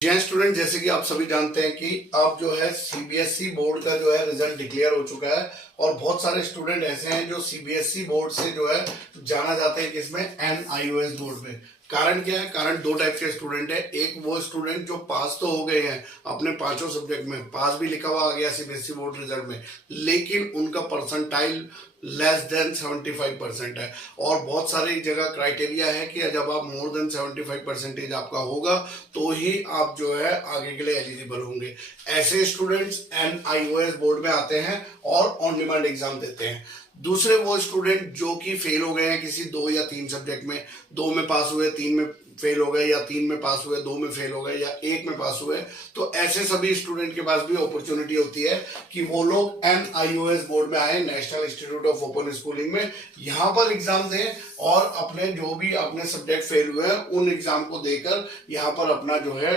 जय स्टूडेंट, जैसे कि आप सभी जानते हैं कि अब जो है सीबीएसई बोर्ड का जो है रिजल्ट डिक्लेयर हो चुका है और बहुत सारे स्टूडेंट ऐसे हैं जो सीबीएसई बोर्ड से जो है जाना जाते हैं किसमें, एनआईओएस बोर्ड में। कारण क्या है? कारण दो टाइप के स्टूडेंट है। एक वो स्टूडेंट जो पास तो हो गए हैं अपने पांचों सब्जेक्ट में, पास भी लिखा हुआ आ गया सीबीएसई बोर्ड रिजल्ट में, लेकिन उनका परसेंटाइल लेस देन 75% है। और बहुत सारी जगह क्राइटेरिया है कि जब आप मोर देन 75% आपका होगा तो ही आप जो है आगे के लिए एलिजिबल होंगे। ऐसे स्टूडेंट्स एनआईओएस बोर्ड में आते हैं और ऑन डिमांड एग्जाम देते हैं। दूसरे वो स्टूडेंट जो कि फेल हो गए हैं किसी 2 या 3 सब्जेक्ट में, 2 में पास हुए, 3 में फेल हो गए, या 3 में पास हुए, 2 में फेल हो गए, या 1 में पास हुए, तो ऐसे सभी स्टूडेंट के पास भी अपॉर्चुनिटी होती है कि वो लोग एनआईओएस बोर्ड में आए, national institute of open schooling में, यहाँ पर एग्जाम दें और अपने जो भी अपने सब्जेक्ट फेल हुए हैं उन एग्जाम को देकर यहाँ पर अपना जो है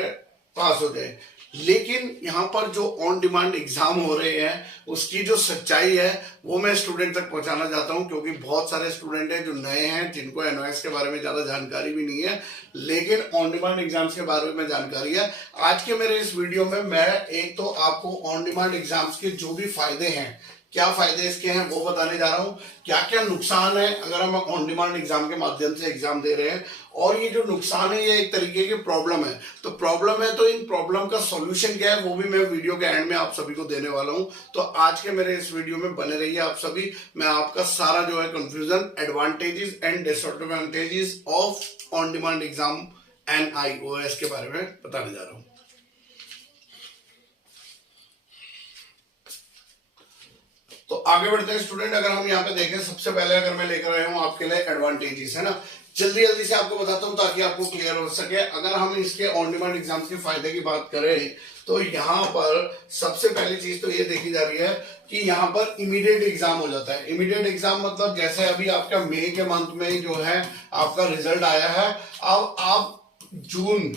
पास हो जाए। लेकिन यहाँ पर जो ऑन डिमांड एग्जाम हो रहे हैं उसकी जो सच्चाई है वो मैं स्टूडेंट तक पहुंचाना चाहता हूं, क्योंकि बहुत सारे स्टूडेंट हैं जो नए हैं जिनको एनओएस के बारे में ज्यादा जानकारी भी नहीं है, लेकिन ऑन डिमांड एग्जाम्स के बारे में जानकारी है। आज के मेरे इस वीडियो में मैं एक तो आपको ऑन डिमांड एग्जाम्स के जो भी फायदे हैं, क्या फायदे इसके हैं वो बताने जा रहा हूं, क्या क्या नुकसान है अगर हम ऑन डिमांड एग्जाम के माध्यम से एग्जाम दे रहे हैं, और ये जो नुकसान है ये एक तरीके की प्रॉब्लम है। तो प्रॉब्लम है तो इन प्रॉब्लम का सॉल्यूशन क्या है वो भी मैं वीडियो के एंड में आप सभी को देने वाला हूं। तो आज के मेरे इस वीडियो में बने रहिए आप सभी। मैं आपका सारा जो है confusion, advantages and disadvantages of on demand exam NIOS के बारे में बताने जा रहा हूं। तो आगे बढ़ते हैं स्टूडेंट। अगर हम यहाँ पे देखें, सबसे पहले अगर मैं लेकर आया हूँ आपके लिए एडवांटेजेस, है ना, जल्दी जल्दी से आपको बताता हूँ ताकि आपको क्लियर हो सके। अगर हम इसके ऑन डिमांड एग्जाम्स के फायदे की बात करें तो यहाँ पर सबसे पहली चीज तो ये देखी जा रही है कि यहाँ पर इमीडिएट एग्जाम हो जाता है। इमीडिएट एग्जाम मतलब जैसे अभी आपका मई के मंथ में जो है आपका रिजल्ट आया है, अब आप जून,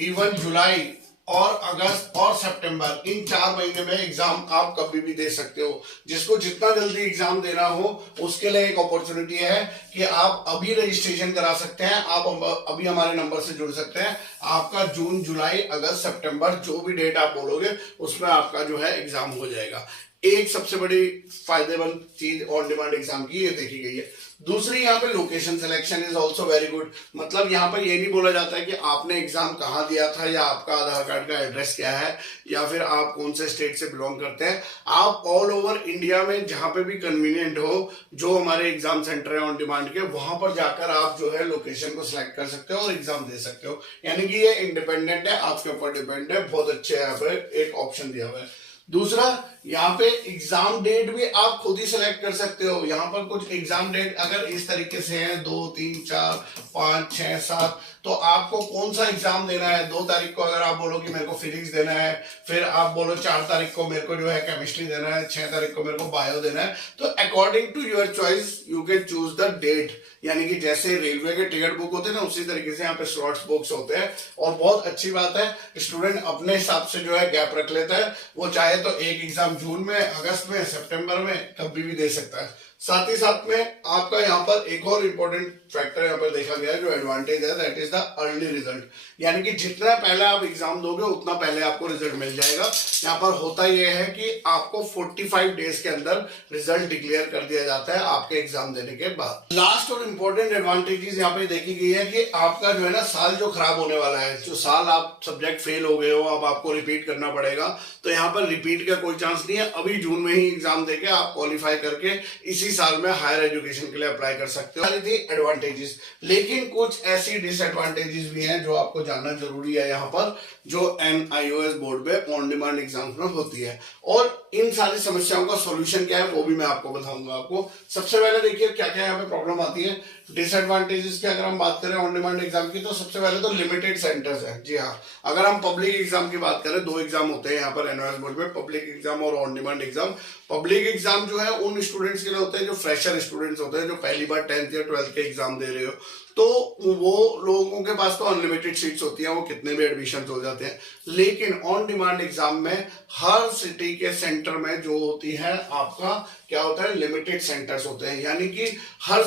इवन जुलाई और अगस्त और सितंबर, इन 4 महीने में एग्जाम आप कभी भी दे सकते हो। जिसको जितना जल्दी एग्जाम देना हो उसके लिए एक अपॉर्चुनिटी है कि आप अभी रजिस्ट्रेशन करा सकते हैं, आप अभी हमारे नंबर से जुड़ सकते हैं। आपका जून, जुलाई, अगस्त, सितंबर जो भी डेट आप बोलोगे उसमें आपका जो है एग्जाम हो जाएगा। एक सबसे बड़ी फायदेमंद चीज ऑन डिमांड एग्जाम की ये देखी गई है। दूसरी यहाँ पे location selection is also very good. मतलब यहाँ पर ये नहीं बोला जाता है कि आपने एग्जाम कहाँ दिया था, या आपका आधार कार्ड का एड्रेस क्या है, या फिर आप कौन से स्टेट से बिलोंग करते हैं। आप ऑल ओवर इंडिया में जहां पे भी कन्वीनियंट हो, जो हमारे एग्जाम सेंटर है ऑन डिमांड के, वहां पर जाकर आप जो है लोकेशन को सिलेक्ट कर सकते हो और एग्जाम दे सकते हो। यानी कि ये इंडिपेंडेंट है, आपके ऊपर डिपेंड है। बहुत अच्छे यहाँ पे एक ऑप्शन दिया हुआ है। दूसरा, यहाँ पे एग्जाम डेट भी आप खुद ही सिलेक्ट कर सकते हो। यहाँ पर कुछ एग्जाम डेट अगर इस तरीके से है 2, 3, 4, 5, 6, 7, तो आपको कौन सा एग्जाम देना है। 2 तारीख को अगर आप बोलो कि मेरे को फिजिक्स देना है, फिर आप बोलो 4 तारीख को मेरे को जो है केमिस्ट्री देना है, 6 तारीख को मेरे को बायो देना है, तो according to your choice you can choose the date. यानी कि जैसे रेलवे के टिकट बुक होते हैं ना, उसी तरीके से यहाँ पे स्लॉट्स बुक्स होते हैं। और बहुत अच्छी बात है, स्टूडेंट अपने हिसाब से जो है गैप रख लेता है। वो चाहे तो एक एग्जाम जून में, अगस्त में, सितंबर में कभी भी दे सकता है। साथ ही साथ में आपका यहाँ पर एक और इम्पोर्टेंट फैक्टर यहाँ पर देखा गया है, जो एडवांटेज है, that is the early result. यानी कि जितना पहले आप एग्जाम दोगे उतना पहले आपको रिजल्ट मिल जाएगा। यहाँ पर होता यह है कि आपको 45 डेज के अंदर रिजल्ट डिक्लेयर कर दिया जाता है आपके एग्जाम देने के बाद। लास्ट और इम्पोर्टेंट एडवांटेजेस यहाँ पे देखी गई है कि आपका जो है ना साल जो खराब होने वाला है, जो साल आप सब्जेक्ट फेल हो गए हो, अब आपको रिपीट करना पड़ेगा, तो यहाँ पर रिपीट का कोई चांस नहीं है। अभी जून में ही एग्जाम देके आप क्वालिफाई करके इसी साल में हायर एजुकेशन के लिए अप्लाई कर सकते हो। थी एडवांटेजेस, लेकिन कुछ ऐसी डिसएडवांटेजेस भी हैं जो आपको जानना जरूरी है यहाँ पर, जो एनआईओएस बोर्ड में ऑन डिमांड एग्जाम्स में होती है। और इन सारी समस्याओं का सॉल्यूशन क्या है वो भी मैं आपको बताऊंगा। आपको सबसे पहले देखिए क्या क्या यहाँ पे प्रॉब्लम आती है। डिसएडवांटेजेस की अगर हम बात करें ऑन डिमांड एग्जाम की, तो सबसे पहले तो लिमिटेड सेंटर्स हैं। जी हाँ, अगर हम पब्लिक एग्जाम की बात करें, 2 एग्जाम होते हैं यहाँ पर एनओएस बोर्ड में, पब्लिक एग्जाम और on demand exam. Public exam जो है उन स्टूडेंट्स के लिए होते हैं जो फ्रेशर स्टूडेंट्स होते हैं, जो पहली बार 10th या 12th के एग्जाम दे रहे हो। तो वो लोगों के पास तो अनलिमिटेड सीट्स होती हैं, वो कितने भी एडमिशन हो जाते हैं। लेकिन ऑन डिमांड एग्जाम में हर सिटी के सेंटर में जो होती है आपका क्या होता है, लिमिटेड सेंटर्स होते हैं, यानी कि हर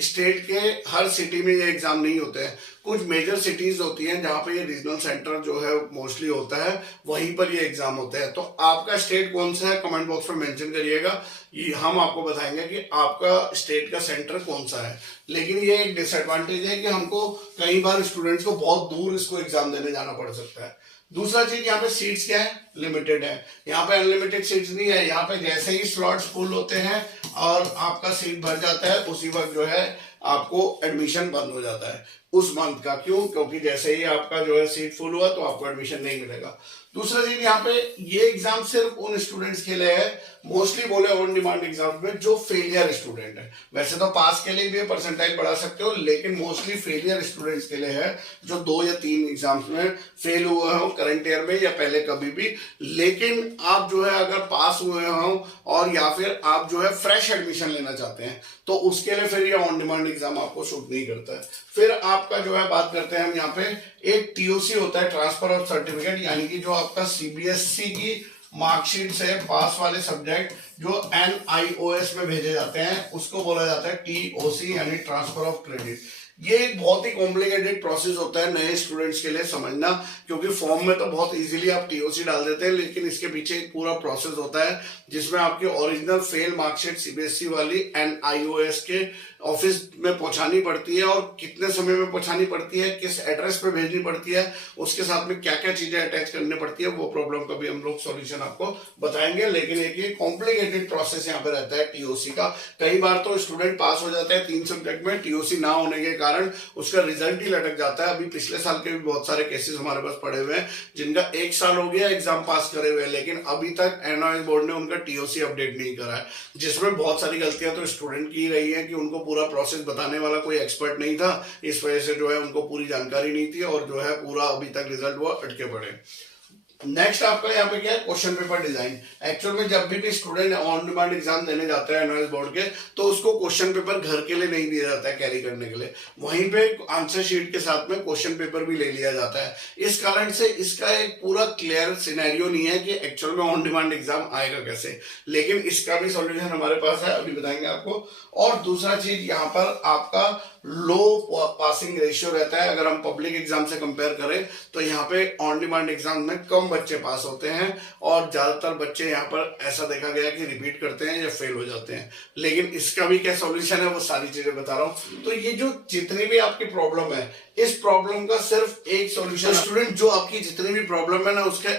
स्टेट के हर सिटी में ये एग्जाम नहीं होते हैं। कुछ मेजर सिटीज होती हैं जहां पे ये रीजनल सेंटर जो है मोस्टली होता है, वहीं पर ये एग्जाम होते हैं। तो आपका स्टेट कौन सा है कमेंट बॉक्स में मेंशन करिएगा, ये हम आपको बताएंगे कि आपका स्टेट का सेंटर कौन सा है। लेकिन ये एक डिसएडवांटेज है कि हमको कई बार स्टूडेंट्स को बहुत दूर इसको एग्जाम देने जाना पड़ सकता है। दूसरा चीज, यहाँ पे सीट्स क्या है, लिमिटेड है। यहाँ पे अनलिमिटेड सीट्स नहीं है। यहाँ पे जैसे ही स्लॉट्स फुल होते हैं और आपका सीट भर जाता है, उसी वक्त जो है आपको एडमिशन बंद हो जाता है उस मंथ का। क्यों? क्योंकि जैसे ही आपका जो है सीट फुल हुआ तो आपको एडमिशन नहीं मिलेगा। दूसरा चीज, यहाँ पे ये एग्जाम सिर्फ उन स्टूडेंट्स के लिए है, मोस्टली बोले ऑन डिमांड एग्जाम में, जो फेलियर स्टूडेंट है। वैसे तो पास के लिए भी परसेंटाइल बढ़ा सकते हो, लेकिन मोस्टली फेलियर स्टूडेंट्स के लिए है, जो 2 या 3 एग्जाम्स में फेल हुए हो करंट ईयर में या पहले कभी भी। लेकिन आप जो है अगर पास हुए हो और या फिर आप जो है फ्रेश एडमिशन लेना चाहते हैं, तो उसके लिए फिर ये ऑन डिमांड एग्जाम आपको सूट नहीं करता है। फिर आपका जो है बात करते हैं हम यहाँ पे, एक टीओसी होता है, ट्रांसफर ऑफ सर्टिफिकेट, यानी कि जो आपका सीबीएसई की मार्कशीट से पास वाले सब्जेक्ट जो एनआईओएस में भेजे जाते हैं, उसको बोला जाता है टीओसी, यानी ट्रांसफर ऑफ क्रेडिट। ये एक बहुत ही कॉम्प्लिकेटेड प्रोसेस होता है नए स्टूडेंट्स के लिए समझना, क्योंकि फॉर्म में तो बहुत इजीली आप टीओसी डाल देते हैं, लेकिन इसके पीछे एक पूरा प्रोसेस होता है जिसमें आपकी ओरिजिनल फेल मार्कशीट सीबीएसई वाली एनआईओएस के ऑफिस में पहुंचानी पड़ती है, और कितने समय में पहुंचानी पड़ती है, किस एड्रेस पे भेजनी पड़ती है, उसके साथ में क्या क्या चीजें अटैच करनी पड़ती है, वो प्रॉब्लम का भी हम लोग सॉल्यूशन आपको बताएंगे। लेकिन एक कॉम्प्लिकेटेड प्रोसेस यहाँ पे रहता है टीओसी का। कई बार तो स्टूडेंट पास हो जाता है 3 सब्जेक्ट में, टीओसी ना होने के कारण उसका रिजल्ट ही लटक जाता है। अभी पिछले साल के भी बहुत सारे केसेस हमारे पास पड़े हुए हैं, जिनका 1 साल हो गया एग्जाम पास करे हुए, लेकिन अभी तक एनआईओएस बोर्ड ने उनका टीओसी अपडेट नहीं करा है, जिसमें बहुत सारी गलतियां तो स्टूडेंट की रही है कि उनको पूरा प्रोसेस बताने वाला कोई एक्सपर्ट नहीं था, इस वजह से जो है उनको पूरी जानकारी नहीं थी, और जो है पूरा अभी तक रिजल्ट वो अटके पड़े। नेक्स्ट आपका यहाँ पे क्या है, क्वेश्चन पेपर डिजाइन। एक्चुअल में जब भी स्टूडेंट ऑन डिमांड एग्जाम देने जाता है एनआईओएस बोर्ड के, तो उसको क्वेश्चन पेपर घर के लिए नहीं दिया जाता है कैरी करने के लिए, वहीं पे आंसर शीट के साथ में क्वेश्चन पेपर भी ले लिया जाता है। इस कारण से इसका एक पूरा क्लियर सिनेरियो नहीं है कि एक्चुअल में ऑन डिमांड एग्जाम आएगा कैसे, लेकिन इसका भी सॉल्यूशन हमारे पास है, अभी बताएंगे आपको। और दूसरा चीज, यहाँ पर आपका लो पासिंग रेशियो रहता है। अगर हम पब्लिक एग्जाम से कंपेयर करें तो यहाँ पे ऑन डिमांड एग्जाम में कम बच्चे पास होते हैं, और ज्यादातर बच्चे यहाँ पर ऐसा देखा गया कि रिपीट करते हैं या फेल हो जाते हैं। लेकिन इसका भी क्या सॉल्यूशन है, वो सारी चीजें बता रहा हूँ। तो ये जो जितनी भी आपकी प्रॉब्लम है, इस प्रॉब्लम का सिर्फ एक सॉल्यूशन, स्टूडेंट जो आपकी जितनी भी प्रॉब्लम है ना, उसके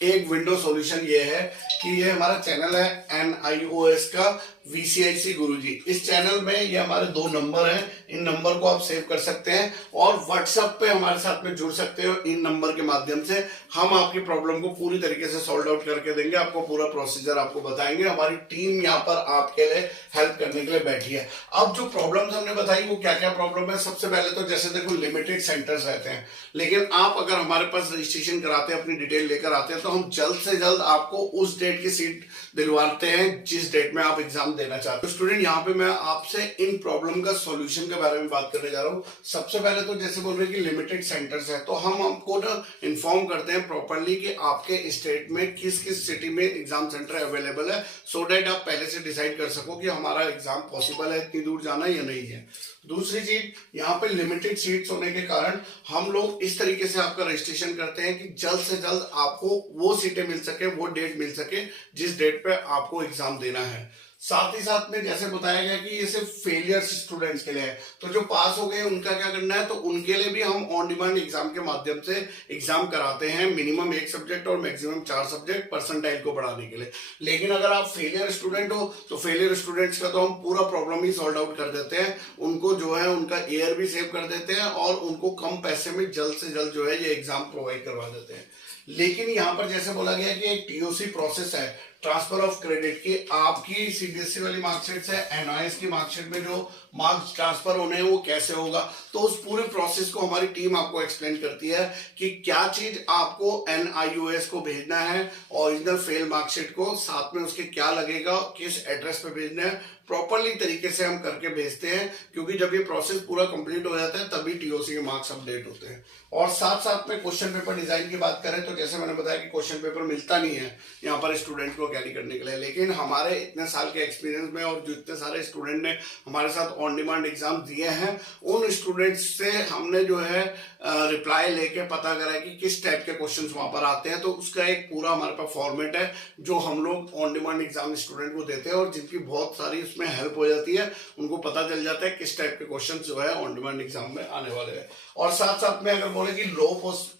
एक विंडो सॉल्यूशन ये है कि ये हमारा चैनल है एनआईओएस का वीसीआईसी गुरुजी। इस चैनल में ये हमारे 2 नंबर हैं, इन नंबर को आप सेव कर सकते हैं और व्हाट्सएप पे हमारे साथ में जुड़ सकते हो। इन नंबर के माध्यम से हम आपकी प्रॉब्लम को पूरी तरीके से सॉल्व आउट करके देंगे, आपको पूरा प्रोसीजर आपको बताएंगे। हमारी टीम यहाँ पर आपके लिए हेल्प करने के लिए बैठी है। अब जो प्रॉब्लम्स हमने बताई वो क्या क्या प्रॉब्लम है, सबसे पहले तो जैसे देखो लिमिटेड सेंटर्स रहते हैं, लेकिन आप अगर हमारे पास रजिस्ट्रेशन कराते हैं, अपनी डिटेल लेकर आते हैं, तो हम जल्द से जल्द आपको उस डेट की सीट दिलवाते हैं जिस डेट में आप एग्जाम देना चाहते हो। स्टूडेंट यहाँ पे मैं आपसे इन प्रॉब्लम का सॉल्यूशन के बारे में बात करने जा रहा हूँ। सबसे पहले तो जैसे बोल रहे हैं कि लिमिटेड सेंटर्स है, तो हम आपको ना इन्फॉर्म करते हैं प्रॉपरली कि आपके स्टेट में किस किस सिटी में एग्जाम सेंटर अवेलेबल है, सो डेट आप पहले से डिसाइड कर सको कि हमारा एग्जाम पॉसिबल है, इतनी दूर जाना या नहीं है। दूसरी चीज, यहाँ पे लिमिटेड सीट्स होने के कारण हम लोग इस तरीके से आपका रजिस्ट्रेशन करते हैं कि जल्द से जल्द आपको वो सीटें मिल सके, वो डेट मिल सके जिस डेट पे आपको एग्जाम देना है। साथ ही साथ में जैसे बताया गया कि ये सिर्फ फेलियर स्टूडेंट्स के लिए है, तो जो पास हो गए उनका क्या करना है, तो उनके लिए भी हम ऑन डिमांड एग्जाम के माध्यम से एग्जाम कराते हैं, मिनिमम 1 सब्जेक्ट और मैक्सिमम 4 सब्जेक्ट परसेंटाइल को बढ़ाने के लिए। लेकिन अगर आप फेलियर स्टूडेंट हो तो फेलियर स्टूडेंट्स का तो हम पूरा प्रॉब्लम ही सॉल्व आउट कर देते हैं, उनको जो है उनका ईयर भी सेव कर देते हैं और उनको कम पैसे में जल्द से जल्द जो है ये एग्जाम प्रोवाइड करवा देते हैं। लेकिन यहाँ पर जैसे बोला गया कि एक टीओसी प्रोसेस है, ट्रांसफर ऑफ क्रेडिट की, आपकी सीबीएसई वाली मार्कशीट से एनआईएस की मार्कशीट में जो मार्क्स ट्रांसफर होने हैं वो कैसे होगा, तो उस पूरे प्रोसेस को हमारी टीम आपको एक्सप्लेन करती है कि क्या चीज आपको एनआईओएस को भेजना है, ओरिजिनल फेल मार्कशीट को, साथ में उसके क्या लगेगा, किस एड्रेस पे भेजना है, प्रॉपरली तरीके से हम करके भेजते हैं, क्योंकि जब ये प्रोसेस पूरा कंप्लीट हो जाता है तभी टीओसी के मार्क्स अपडेट होते हैं। और साथ साथ में क्वेश्चन पेपर डिजाइन की बात करें तो जैसे मैंने बताया कि क्वेश्चन पेपर मिलता नहीं है यहाँ पर स्टूडेंट को कैरी करने के लिए, लेकिन हमारे इतने साल के एक्सपीरियंस में और जो इतने सारे स्टूडेंट ने हमारे साथ ऑन डिमांड एग्जाम दिए हैं, उन स्टूडेंट्स से हमने जो है रिप्लाई लेके पता करा कि किस टाइप के क्वेश्चंस वहां पर आते हैं। तो उसका एक पूरा हमारे पास फॉर्मेट है जो हम लोग ऑन डिमांड एग्जाम स्टूडेंट को देते हैं, और जिनकी बहुत सारी उसमें हेल्प हो जाती है, उनको पता चल जाता है किस टाइप के क्वेश्चन जो है ऑन डिमांड एग्जाम में आने वाले हैं। और साथ साथ में अगर बोले कि लो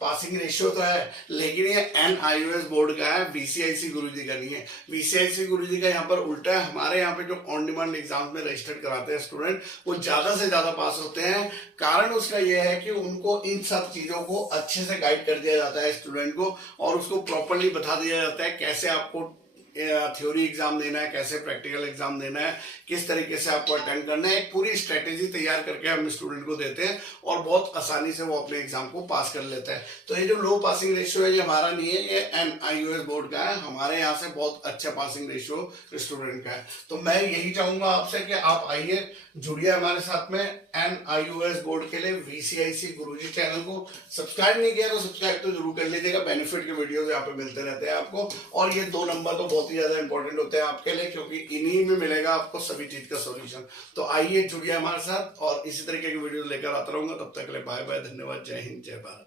पासिंग रेशियो तो है, लेकिन ये NIOS बोर्ड का है, VCIC गुरुजी का नहीं है। VCIC गुरुजी का यहाँ पर उल्टा है, हमारे यहाँ पे जो ऑन डिमांड एग्जाम में रजिस्टर्ड कराते हैं स्टूडेंट, वो ज्यादा से ज्यादा पास होते हैं। कारण उसका यह है कि उनको इन सब चीजों को अच्छे से गाइड कर दिया जाता है स्टूडेंट को, और उसको प्रॉपरली बता दिया जाता है कैसे आपको थ्योरी एग्जाम देना है, कैसे प्रैक्टिकल एग्जाम देना है, किस तरीके से आपको अटेंड करना है। एक पूरी स्ट्रेटेजी तैयार करके हम स्टूडेंट को देते हैं और बहुत आसानी से वो अपने एग्जाम को पास कर लेता है। तो ये जो लो पासिंग रेशियो है ये हमारा नहीं है, ये NIOS बोर्ड का है। हमारे यहाँ से बहुत अच्छा पासिंग रेशियो स्टूडेंट का है। तो मैं यही चाहूंगा आपसे कि आप आइए, जुड़िए हमारे साथ में। NIOS बोर्ड के लिए VCIC गुरुजी चैनल को सब्सक्राइब नहीं किया तो सब्सक्राइब तो जरूर कर लीजिएगा, बेनिफिट के वीडियोस यहाँ पे मिलते रहते हैं आपको। और ये 2 नंबर तो बहुत ही ज्यादा इंपॉर्टेंट होते हैं आपके लिए, क्योंकि इन्हीं में मिलेगा आपको सभी चीज का सॉल्यूशन। तो आइए, जुड़िए हमारे साथ और इसी तरीके की वीडियो लेकर आता रहूंगा। तब तक के लिए बाय बाय, धन्यवाद, जय हिंद, जय भारत।